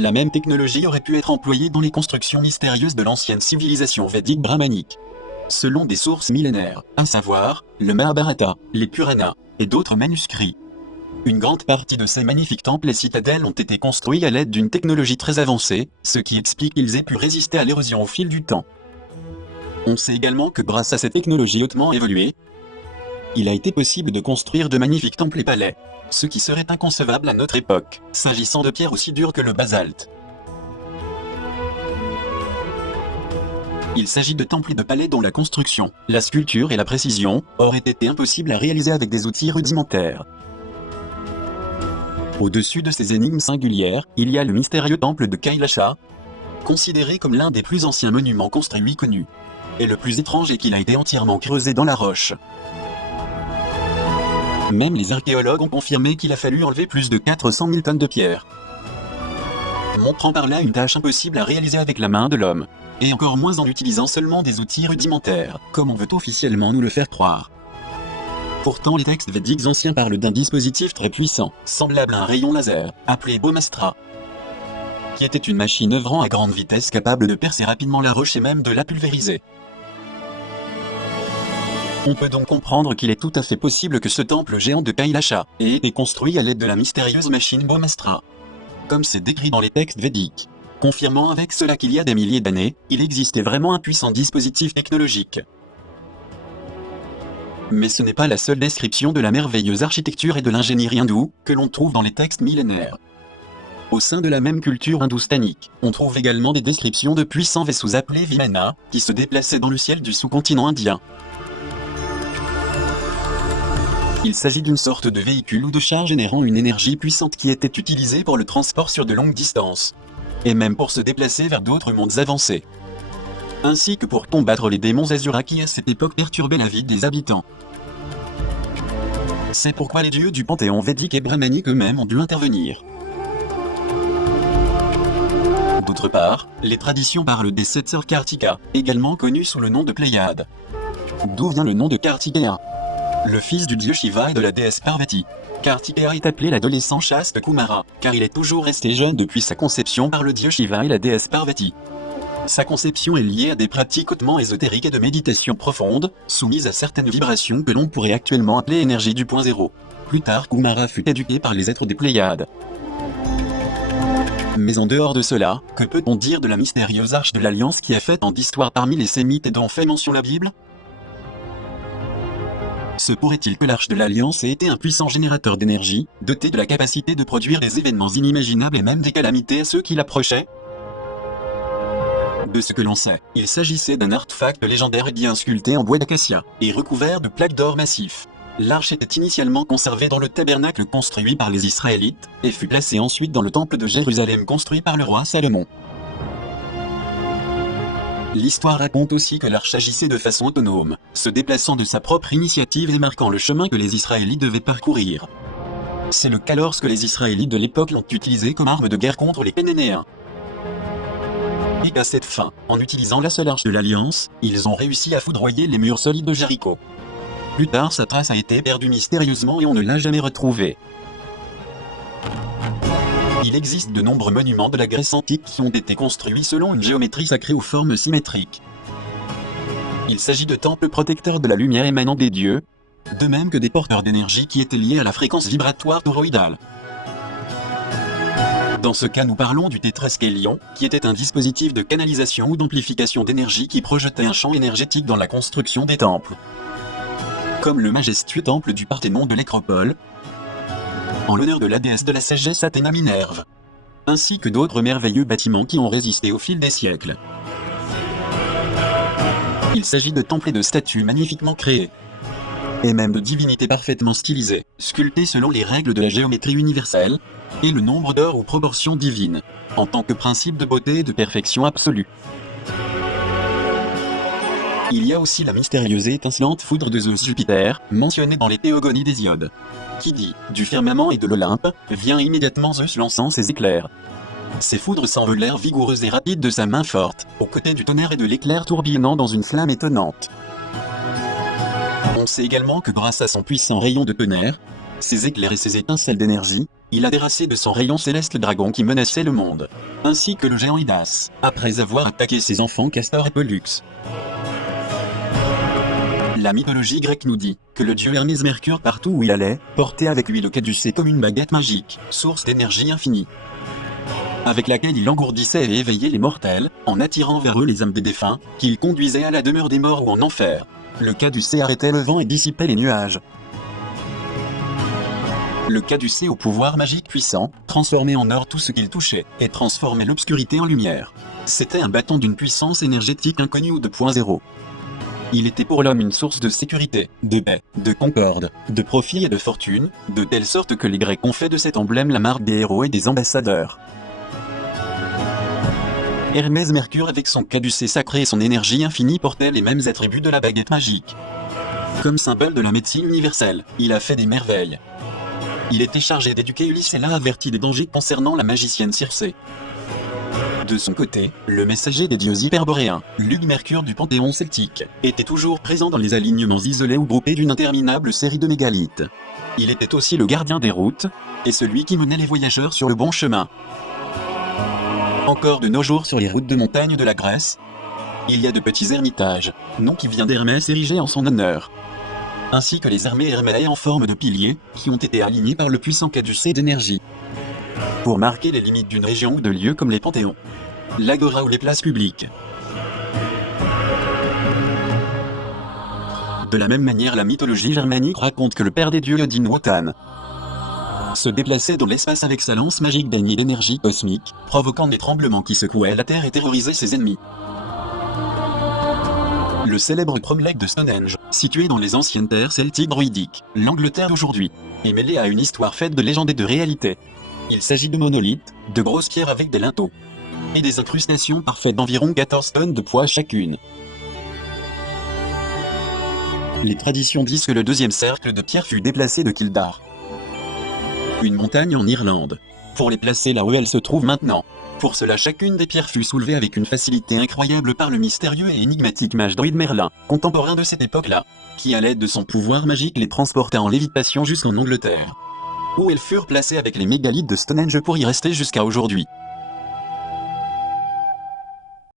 La même technologie aurait pu être employée dans les constructions mystérieuses de l'ancienne civilisation védique brahmanique. Selon des sources millénaires, à savoir, le Mahabharata, les Puranas, et d'autres manuscrits. Une grande partie de ces magnifiques temples et citadelles ont été construits à l'aide d'une technologie très avancée, ce qui explique qu'ils aient pu résister à l'érosion au fil du temps. On sait également que grâce à cette technologie hautement évoluée, il a été possible de construire de magnifiques temples et palais, ce qui serait inconcevable à notre époque, s'agissant de pierres aussi dures que le basalte. Il s'agit de temples et de palais dont la construction, la sculpture et la précision auraient été impossibles à réaliser avec des outils rudimentaires. Au-dessus de ces énigmes singulières, il y a le mystérieux temple de Kailasha, considéré comme l'un des plus anciens monuments construits connus. Et le plus étrange est qu'il a été entièrement creusé dans la roche. Même les archéologues ont confirmé qu'il a fallu enlever plus de 400 000 tonnes de pierre, montrant par là une tâche impossible à réaliser avec la main de l'homme, et encore moins en utilisant seulement des outils rudimentaires, comme on veut officiellement nous le faire croire. Pourtant les textes védiques anciens parlent d'un dispositif très puissant, semblable à un rayon laser, appelé Brahmastra, qui était une machine œuvrant à grande vitesse capable de percer rapidement la roche et même de la pulvériser. On peut donc comprendre qu'il est tout à fait possible que ce temple géant de Kailasha ait été construit à l'aide de la mystérieuse machine Brahmastra, comme c'est décrit dans les textes védiques, confirmant avec cela qu'il y a des milliers d'années, il existait vraiment un puissant dispositif technologique. Mais ce n'est pas la seule description de la merveilleuse architecture et de l'ingénierie hindoue que l'on trouve dans les textes millénaires. Au sein de la même culture hindoustanique, on trouve également des descriptions de puissants vaisseaux appelés Vimana, qui se déplaçaient dans le ciel du sous-continent indien. Il s'agit d'une sorte de véhicule ou de char générant une énergie puissante qui était utilisée pour le transport sur de longues distances, et même pour se déplacer vers d'autres mondes avancés, ainsi que pour combattre les démons Asura qui à cette époque perturbaient la vie des habitants. C'est pourquoi les dieux du panthéon védique et brahmanique eux-mêmes ont dû intervenir. D'autre part, les traditions parlent des 7 sœurs Kartika, également connues sous le nom de Pléiades. D'où vient le nom de Kartikeya, le fils du dieu Shiva et de la déesse Parvati. Kartikeya est appelé l'adolescent chaste Kumara, car il est toujours resté jeune depuis sa conception par le dieu Shiva et la déesse Parvati. Sa conception est liée à des pratiques hautement ésotériques et de méditation profonde, soumises à certaines vibrations que l'on pourrait actuellement appeler énergie du point zéro. Plus tard, Kumara fut éduqué par les êtres des Pléiades. Mais en dehors de cela, que peut-on dire de la mystérieuse arche de l'Alliance qui a fait tant d'histoires parmi les Sémites et dont fait mention la Bible ? Se pourrait-il que l'arche de l'Alliance ait été un puissant générateur d'énergie, doté de la capacité de produire des événements inimaginables et même des calamités à ceux qui l'approchaient ? De ce que l'on sait, il s'agissait d'un artefact légendaire et bien sculpté en bois d'acacia, et recouvert de plaques d'or massif. L'arche était initialement conservée dans le tabernacle construit par les Israélites, et fut placée ensuite dans le temple de Jérusalem construit par le roi Salomon. L'histoire raconte aussi que l'arche agissait de façon autonome, se déplaçant de sa propre initiative et marquant le chemin que les Israélites devaient parcourir. C'est le cas lorsque les Israélites de l'époque l'ont utilisé comme arme de guerre contre les Cananéens. Et qu'à cette fin, en utilisant la seule arche de l'Alliance, ils ont réussi à foudroyer les murs solides de Jéricho. Plus tard, sa trace a été perdue mystérieusement et on ne l'a jamais retrouvée. Il existe de nombreux monuments de la Grèce antique qui ont été construits selon une géométrie sacrée aux formes symétriques. Il s'agit de temples protecteurs de la lumière émanant des dieux, de même que des porteurs d'énergie qui étaient liés à la fréquence vibratoire toroïdale. Dans ce cas, nous parlons du tétraskélion, qui était un dispositif de canalisation ou d'amplification d'énergie qui projetait un champ énergétique dans la construction des temples. Comme le majestueux temple du Parthénon de l'Acropole, en l'honneur de la déesse de la sagesse Athéna Minerve, ainsi que d'autres merveilleux bâtiments qui ont résisté au fil des siècles. Il s'agit de temples et de statues magnifiquement créées, et même de divinités parfaitement stylisées, sculptées selon les règles de la géométrie universelle, et le nombre d'heures ou proportions divines, en tant que principe de beauté et de perfection absolue. Il y a aussi la mystérieuse et étincelante foudre de Zeus Jupiter, mentionnée dans les théogonies d'Hésiode, qui dit « Du firmament et de l'Olympe, vient immédiatement Zeus lançant ses éclairs. Ces foudres s'envolèrent vigoureuses et rapides de sa main forte, aux côtés du tonnerre et de l'éclair tourbillonnant dans une flamme étonnante. » On sait également que grâce à son puissant rayon de tonnerre, ses éclairs et ses étincelles d'énergie, Il a déraciné de son rayon céleste le dragon qui menaçait le monde, ainsi que le géant Idas, après avoir attaqué ses enfants Castor et Pollux. La mythologie grecque nous dit que le dieu Hermès Mercure partout où il allait, portait avec lui le caducée comme une baguette magique, source d'énergie infinie, avec laquelle il engourdissait et éveillait les mortels, en attirant vers eux les âmes des défunts, qu'il conduisait à la demeure des morts ou en enfer. Le caducée arrêtait le vent et dissipait les nuages. Le caducée au pouvoir magique puissant, transformait en or tout ce qu'il touchait, et transformait l'obscurité en lumière. C'était un bâton d'une puissance énergétique inconnue ou de point zéro. Il était pour l'homme une source de sécurité, de paix, de concorde, de profit et de fortune, de telle sorte que les Grecs ont fait de cet emblème la marque des héros et des ambassadeurs. Hermès Mercure avec son caducée sacré et son énergie infinie portait les mêmes attributs de la baguette magique. Comme symbole de la médecine universelle, il a fait des merveilles. Il était chargé d'éduquer Ulysse et l'a averti des dangers concernant la magicienne Circé. De son côté, le messager des dieux hyperboréens, Luc Mercure du panthéon celtique, était toujours présent dans les alignements isolés ou groupés d'une interminable série de mégalithes. Il était aussi le gardien des routes, et celui qui menait les voyageurs sur le bon chemin. Encore de nos jours sur les routes de montagne de la Grèce, il y a de petits ermitages, nom qui vient d'Hermès érigé en son honneur, ainsi que les armées herménées en forme de piliers, qui ont été alignés par le puissant caducée d'énergie, pour marquer les limites d'une région ou de lieux comme les panthéons, l'agora ou les places publiques. De la même manière, la mythologie germanique raconte que le père des dieux Odin Wotan se déplaçait dans l'espace avec sa lance magique baignée d'énergie cosmique, provoquant des tremblements qui secouaient la terre et terrorisaient ses ennemis. Le célèbre cromlech de Stonehenge, situé dans les anciennes terres celtiques druidiques, l'Angleterre d'aujourd'hui, est mêlé à une histoire faite de légendes et de réalités. Il s'agit de monolithes, de grosses pierres avec des linteaux, et des incrustations parfaites d'environ 14 tonnes de poids chacune. Les traditions disent que le deuxième cercle de pierre fut déplacé de Kildare, une montagne en Irlande, pour les placer là où elles se trouvent maintenant. Pour cela, chacune des pierres fut soulevée avec une facilité incroyable par le mystérieux et énigmatique mage druide Merlin, contemporain de cette époque-là, qui à l'aide de son pouvoir magique les transporta en lévitation jusqu'en Angleterre, où elles furent placées avec les mégalithes de Stonehenge pour y rester jusqu'à aujourd'hui.